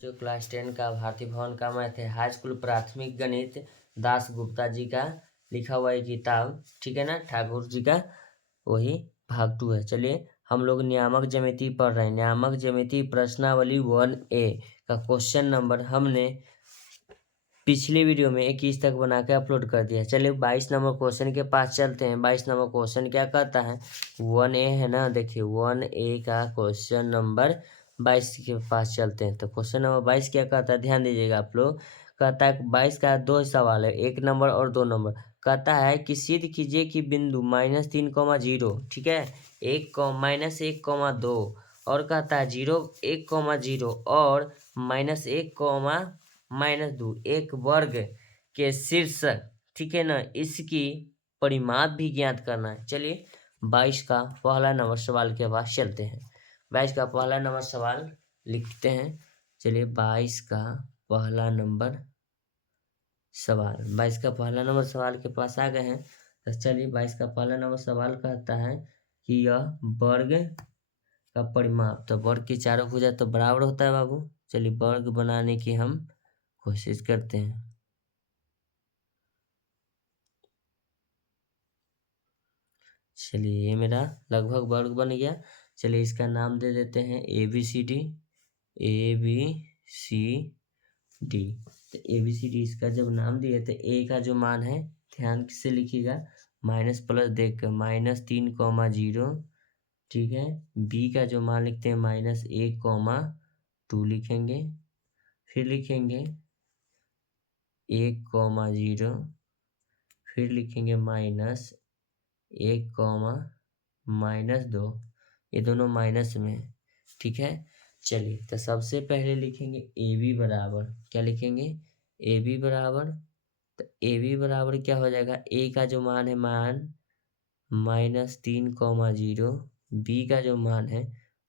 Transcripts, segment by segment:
जो क्लास 10 का भारतीय भवन का मैथ है हाई स्कूल प्राथमिक गणित दास गुप्ता जी का लिखा हुआ एक किताब, ठीक है ना, ठाकुर जी का, वही भाग 2 है। चलिए हम लोग नियामक ज्यामिति पढ़ रहे हैं। नियामक ज्यामिति प्रश्नावली 1A का क्वेश्चन नंबर हमने पिछली वीडियो में 21 तक बना के अपलोड कर दिया। चलिए 22 नंबर क्वेश्चन के पास चलते हैं। 22 नंबर क्वेश्चन क्या कहता है, 1A है ना, देखिए 1A का क्वेश्चन नंबर 22 के पास चलते हैं। तो क्वेश्चन नंबर 22 क्या कहता है, ध्यान दीजिएगा आप लोग। कहता है 22 का 2 सवाल है, 1 नंबर और 2 नंबर। कहता है कि सिद्ध कीजिए कि बिंदु -3,0, ठीक है, -1,2, और कहता है 0, 1,0 और -1, -2 एक वर्ग के शीर्ष, ठीक है ना, इसकी परिमाप भी ज्ञात करना है। चलिए 22 का पहला नंबर सवाल के पास चलते हैं। 22 का पहला नंबर सवाल लिखते हैं। चलिए 22 का पहला नंबर सवाल, 22 का पहला नंबर सवाल के पास आ गए हैं। तो चलिए 22 का पहला नंबर सवाल कहता है कि यह वर्ग का परिमाप, तो वर्ग की चारों भुजा तो बराबर होता है बाबू। चलिए वर्ग बनाने की हम कोशिश करते हैं। चलिए ये मेरा लगभग वर्ग बन गया। चलिए इसका नाम दे देते हैं ABCD। ABCD, तो ABCD इसका जब नाम दिए तो A का जो मान है ध्यान से लिखिएगा, माइनस प्लस देख कर -3,0, ठीक है। B का जो मान लिखते हैं -1,2 लिखेंगे, फिर लिखेंगे 1,0, फिर लिखेंगे -1, -2, ये दोनों माइनस में, ठीक है। चलिए तो सबसे पहले लिखेंगे AB बराबर, क्या लिखेंगे, AB बराबर, तो AB बराबर क्या हो जाएगा, A का जो मान है -3,0, B का जो मान है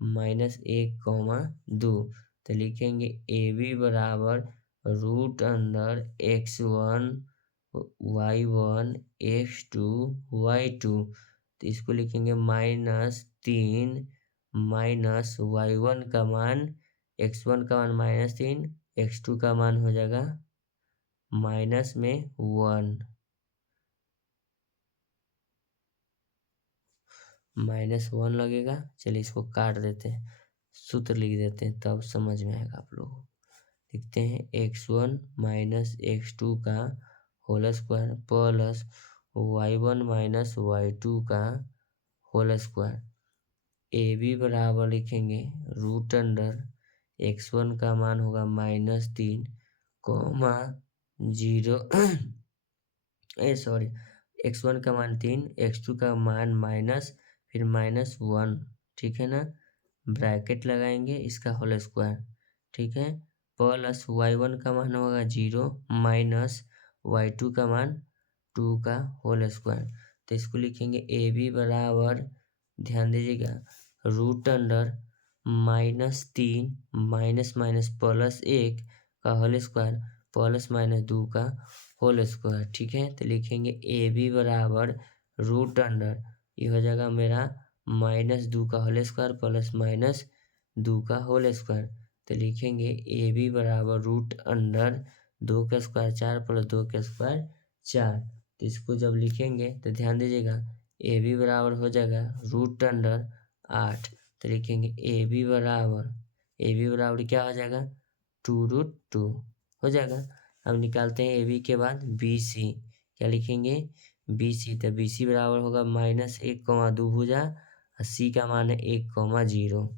-1,2, तो लिखेंगे AB बराबर √(x1 y1 x2 y2), तो इसको लिखेंगे -3 -y1 का मान, x1 का मान -3, x2 का मान हो जाएगा -1, -1 लगेगा। चलिए इसको काट देते हैं, सूत्र लिख देते हैं, तब समझ में आएगा आप लोगों को। लिखते हैं x1 -x2 का whole square plus y1 -y2 का होल स्क्वायर। AB बराबर लिखेंगे √(x1 का मान होगा -3, 0 x1 का मान 3, x2 का मान माइनस, फिर -1, ठीक है ना, ब्रैकेट लगाएंगे, इसका होल स्क्वायर, ठीक है, प्लस y1 का मान होगा 0 माइनस y2 का मान 2 का होल स्क्वायर। तो इसको लिखेंगे AB बराबर, ध्यान दीजिएगा, √(-3 माइनस माइनस +1 का होल स्क्वायर प्लस -2 का होल स्क्वायर, ठीक है। तो लिखेंगे AB बराबर √, ये हो जाएगा मेरा -2 का होल स्क्वायर प्लस -2 का होल स्क्वायर। तो लिखेंगे AB बराबर √2 का स्क्वायर 4 + 2 का स्क्वायर 4। तो इसको जब लिखेंगे तो ध्यान दीजिएगा AB बराबर हो जाएगा √8। तो लिखेंगे AB बराबर क्या हो जाएगा, 2√2 हो जाएगा। हम निकालते हैं AB के बाद BC, क्या लिखेंगे BC, तो BC बराबर होगा -1,2 भुजा, C का मान है 1,0,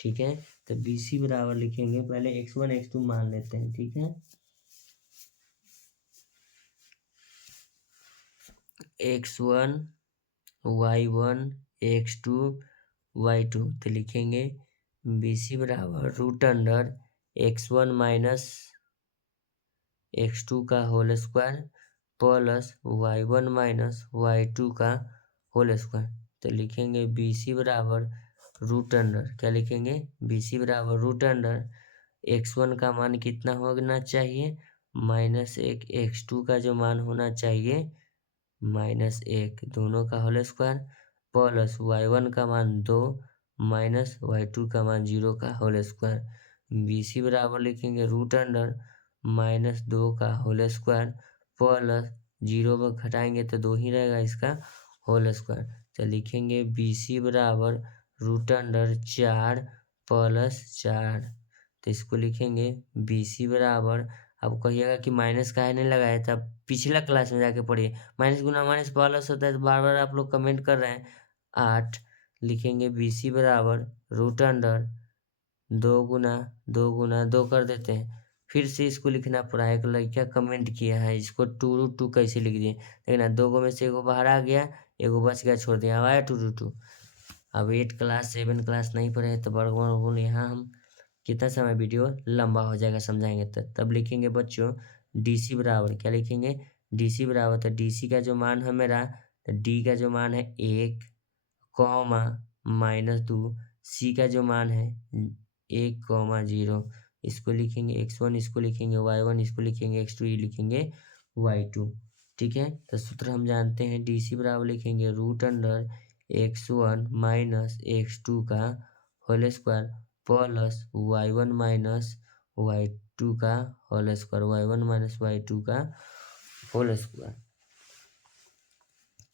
ठीक है। तो BC बराबर लिखेंगे, पहले x1 x2 मान लेते हैं, ठीक है। x1 y1 x2 y2, तो लिखेंगे BC बराबर √(x1 -x2 का whole square plus y1 -y2 का होल स्क्वायर। तो लिखेंगे BC बराबर क्या लिखेंगे BC बराबर x1 का मान कितना होना चाहिए, -1, x2 का जो मान होना चाहिए -1, दोनों का होल स्क्वायर प्लस y1 का मान 2 माइनस y2 का मान 0 का होल स्क्वायर। BC बराबर लिखेंगे रूट अंडर -2 का होल स्क्वायर प्लस 0 पर घटाएंगे तो 2 ही रहेगा इसका होल स्क्वायर। तो लिखेंगे BC बराबर रूट अंडर 4 प्लस 4। तो इसको लिखेंगे BC बराबर, अब कहिएगा कि माइनस काहे नहीं लगाया था, पिछला क्लास में जाके पढ़िए। माइनस गुना माइनस प्लस होता है, तो बार बार आप लोग कमेंट कर रहे हैं। 8 लिखेंगे BC बराबर रूट अंडर 2 कर देते हैं। फिर से इसको लिखना पड़ा है, एक लड़का कमेंट किया है इसको 2√2 कैसे लिख दिए, लेकिन 2 में से एगो बाहर आ गया, एगो बच गया, छोड़ दिया, आया 2√2। अब 8 क्लास 7 क्लास नहीं पढ़े हैं तो वर्गमूल यहाँ हम कितना समय वीडियो लंबा हो जाएगा समझाएंगे तो। तब लिखेंगे बच्चों DC बराबर, क्या लिखेंगे DC बराबर, तो DC का जो मान है मेरा, तो D का जो मान है 1 कॉमा -2, C का जो मान है 1, 0, इसको लिखेंगे x1, इसको लिखेंगे y1, इसको लिखेंगे x2, ये लिखेंगे y2। ठीक है, तो सूत्र हम जानते हैं DC बराबर लिखेंगे root under x1 minus x2 का whole square plus y1 minus y2 का whole square, y1 minus y2 का होल स्क्वायर।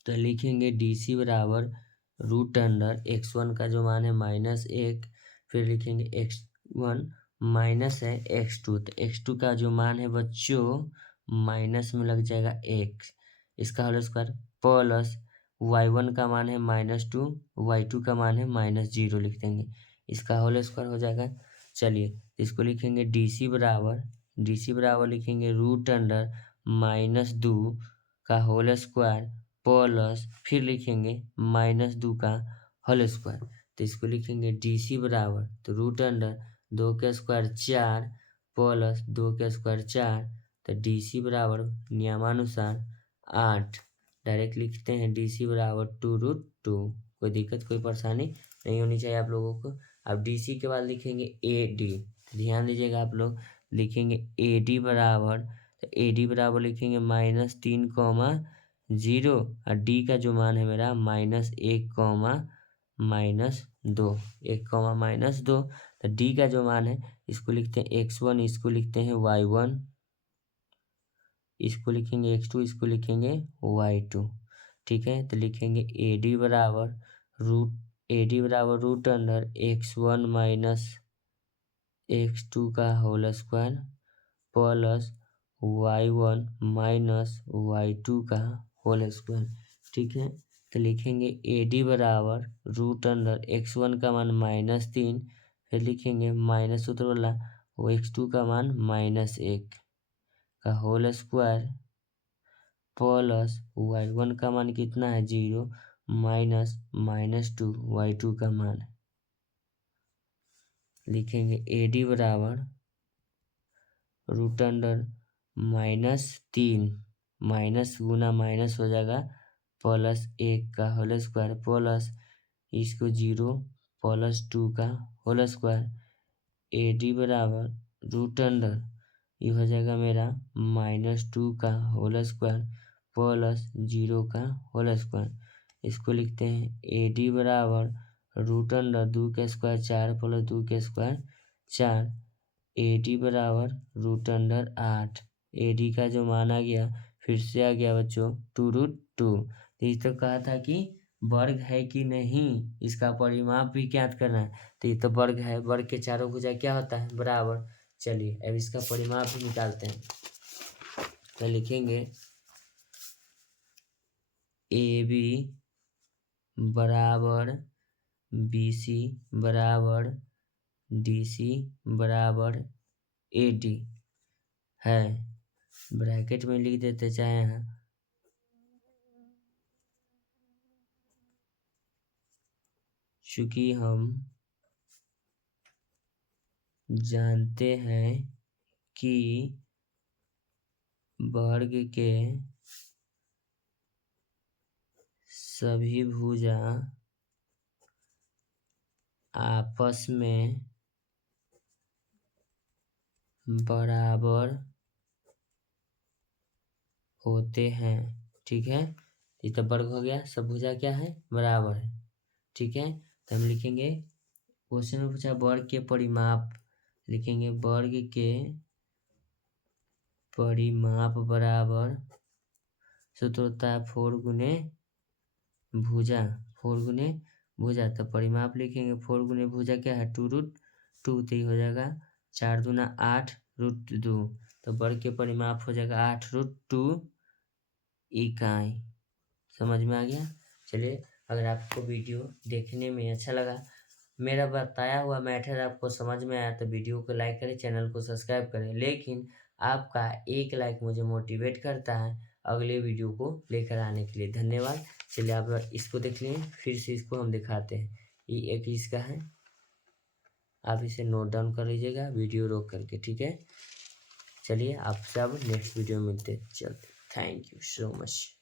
तो लिखेंगे DC बराबर रूट अंडर x1 का जो मान है -1, फिर लिखेंगे x1 माइनस है x2, तो x2 का जो मान है बच्चों माइनस में लग जाएगा 1, इसका होल स्क्वायर प्लस y1 का मान है -2, y2 का मान है -0 लिख देंगे, इसका होल स्क्वायर हो जाएगा। चलिए इसको लिखेंगे DC बराबर लिखेंगे रूट अंडर -2 का होल स्क्वायर प्लस फिर लिखेंगे -2 का होल स्क्वायर। तो इसको लिखेंगे DC बराबर, तो रूट अंडर 2 का स्क्वायर 4 प्लस 2 का स्क्वायर 4, तो DC बराबर नियमानुसार 8। डायरेक्ट लिखते हैं DC बराबर 2√2। कोई दिक्कत कोई परेशानी नहीं होनी चाहिए आप लोगों को। अब DC के बाद लिखेंगे AD, ध्यान दीजिएगा आप लोग, लिखेंगे AD बराबर, तो AD बराबर लिखेंगे -3 0, और D का जो मान है मेरा -1 -2, 1 तो D का जो मान है इसको लिखते हैं x1, इसको लिखते हैं y1, इसको लिखेंगे x2, इसको लिखेंगे y2। ठीक है, तो लिखेंगे AD बराबर root under x1 minus x2 का whole square plus y1 minus y2 का होल स्क्वायर। ठीक है, तो लिखेंगे AD बराबर रूट अंडर x1 का मान -3, फिर लिखेंगे माइनस सूत्र वाला वो x2 का मान -1 का होल स्क्वायर प्लस y1 का मान कितना है 0 माइनस -2 y2 का मान। लिखेंगे AD बराबर रूट अंडर -3, माइनस गुना माइनस हो जाएगा प्लस 1 का होल स्क्वायर प्लस इसको 0 प्लस 2 का होल स्क्वायर। AD बराबर रूट अंडर ये हो जाएगा मेरा -2 का होल स्क्वायर प्लस 0 का होल स्क्वायर। इसको लिखते हैं AD बराबर रूट अंडर 2 का स्क्वायर 4 प्लस 2 का स्क्वायर 4। AD बराबर रूट अंडर 8। AD का जो मान आ गया फिर से आ गया बच्चों 2√2। ये तो कहा था कि वर्ग है कि नहीं, इसका परिमाप भी ज्ञात करना है, तो ये तो वर्ग है, वर्ग के चारों भुजा क्या होता है बराबर। चलिए अब इसका परिमाप भी निकालते हैं, तो लिखेंगे AB बराबर BC बराबर DC बराबर AD है, ब्रैकेट में लिख देते चाहे यहाँ, चूंकि हम जानते हैं कि वर्ग के सभी भुजा आपस में बराबर होते हैं। ठीक है, ये तो वर्ग हो गया, सब भुजा क्या है बराबर है। ठीक है, तो हम लिखेंगे क्वेश्चन में पूछा वर्ग के परिमाप, लिखेंगे वर्ग के परिमाप बराबर, सूत्र होता है 4 गुने भुजा, 4 गुने भुजा। तो परिमाप लिखेंगे 4 गुने भुजा क्या है 2√2, तो ये हो जाएगा 4 दूना 8 √2। तो वर्ग के परिमाप हो जाएगा 8√2 इकाई। समझ में आ गया। चलिए, अगर आपको वीडियो देखने में अच्छा लगा, मेरा बताया हुआ मैथड आपको समझ में आया तो वीडियो को लाइक करें, चैनल को सब्सक्राइब करें। लेकिन आपका एक लाइक मुझे मोटिवेट करता है अगले वीडियो को लेकर आने के लिए। धन्यवाद। चलिए आप इसको देख लें, फिर से इसको हम दिखाते हैं। ये एक इसका है, आप इसे नोट डाउन कर लीजिएगा वीडियो रोक करके, ठीक है। चलिए, आप सब नेक्स्ट वीडियो में मिलते हैं। चलो, थैंक यू सो मच।